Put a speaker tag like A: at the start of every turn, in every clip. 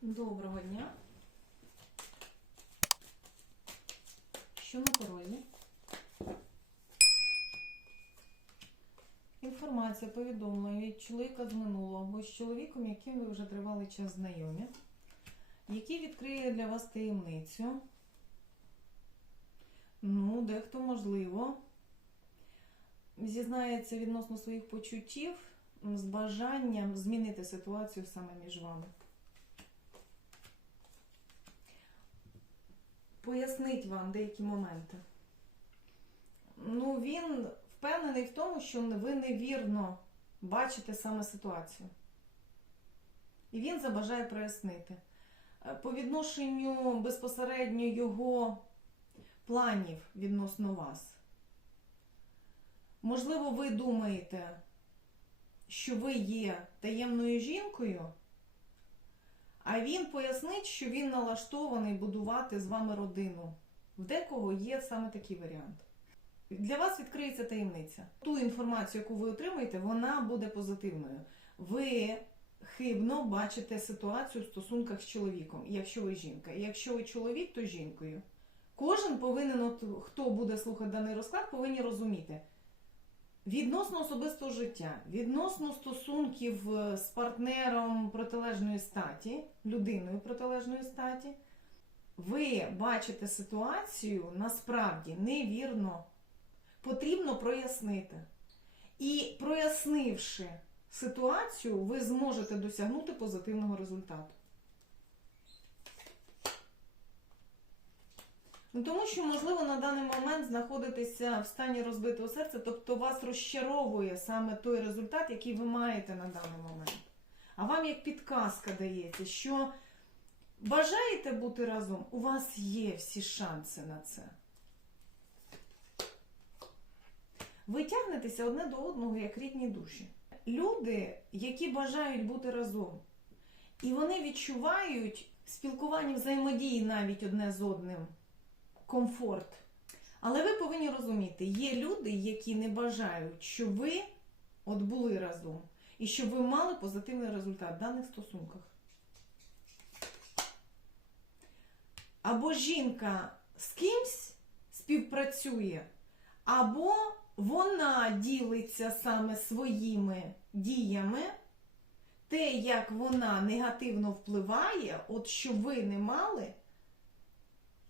A: Доброго дня. Що на порозі? Інформація, повідомлення від чоловіка з минулого з чоловіком, яким ви вже тривалий час знайомі, який відкриє для вас таємницю. Ну, дехто можливо зізнається відносно своїх почуттів з бажанням змінити ситуацію саме між вами. Пояснить вам деякі моменти. Ну, він впевнений в тому, що ви невірно бачите саме ситуацію. І він забажає прояснити. Е, По відношенню безпосередньо його планів відносно вас. Можливо, ви думаєте, що ви є таємною жінкою, а він пояснить, що він налаштований будувати з вами родину. В декого є саме такий варіант. Для вас відкриється таємниця. Ту інформацію, яку ви отримаєте, вона буде позитивною. Ви хибно бачите ситуацію в стосунках з чоловіком, якщо ви жінка. Якщо ви чоловік, то жінкою. Кожен повинен, хто буде слухати даний розклад, повинні розуміти. Відносно особистого життя, відносно стосунків е, з партнером протилежної статі, людиною протилежної статі, ви бачите ситуацію насправді невірно. Потрібно прояснити. І прояснивши ситуацію, ви зможете досягнути позитивного результату. Ну, тому що, можливо, на даний момент знаходитеся в стані розбитого серця, тобто вас розчаровує саме той результат, який ви маєте на даний момент. А вам як підказка дається, що бажаєте бути разом, у вас є всі шанси на це. Ви тягнетеся одне до одного як рідні душі. Люди, які бажають бути разом, і вони відчувають спілкування взаємодії навіть одне з одним комфорт. Але ви повинні розуміти, є люди, які не бажають, щоб ви от були разом, і щоб ви мали позитивний результат в даних стосунках. Або жінка з кимсь співпрацює, або вона ділиться саме своїми діями, те, як вона негативно впливає, от щоб ви не мали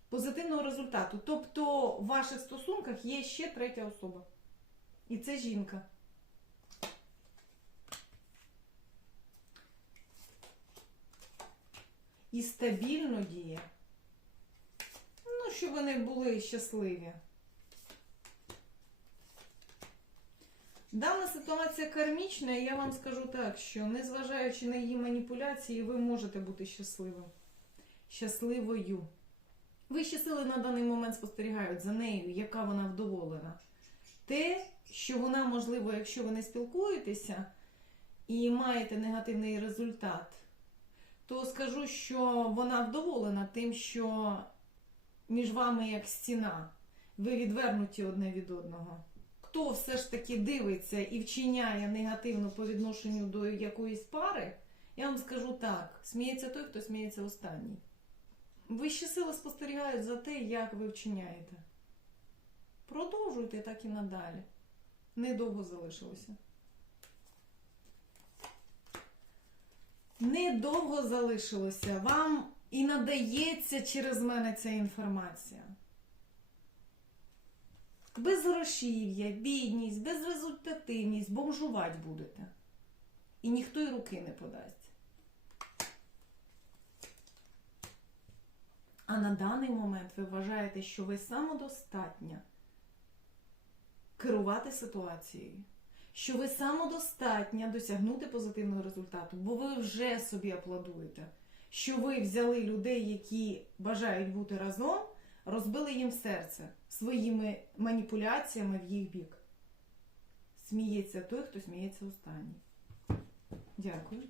A: позитивного результату. Тобто в ваших стосунках є ще третя особа. І це жінка. І стабільно діє. Ну, щоб вони були щасливі. Дана ситуація кармічна, і я вам скажу так, що незважаючи на її маніпуляції, ви можете бути щасливим. Щасливою. Вищі сили на даний момент спостерігають за нею, яка вона вдоволена. Те, що вона, можливо, якщо ви не спілкуєтеся і маєте негативний результат, то скажу, що вона вдоволена тим, що між вами як стіна, ви відвернуті одне від одного. Хто все ж таки дивиться і вчиняє негативно по відношенню до якоїсь пари, я вам скажу так: сміється той, хто сміється останній. Вищі сили спостерігають за те, як ви вчиняєте. Продовжуйте так і надалі. Недовго залишилося. Недовго залишилося. Вам і надається через мене ця інформація. Безгрошів'я, бідність, безрезультативність, бомжувати будете. І ніхто й руки не подасть. А на даний момент ви вважаєте, що ви самодостатня керувати ситуацією, що ви самодостатня досягнути позитивного результату, бо ви вже собі аплодуєте, що ви взяли людей, які бажають бути разом, розбили їм серце своїми маніпуляціями в їх бік. Сміється той, хто сміється останній. Дякую.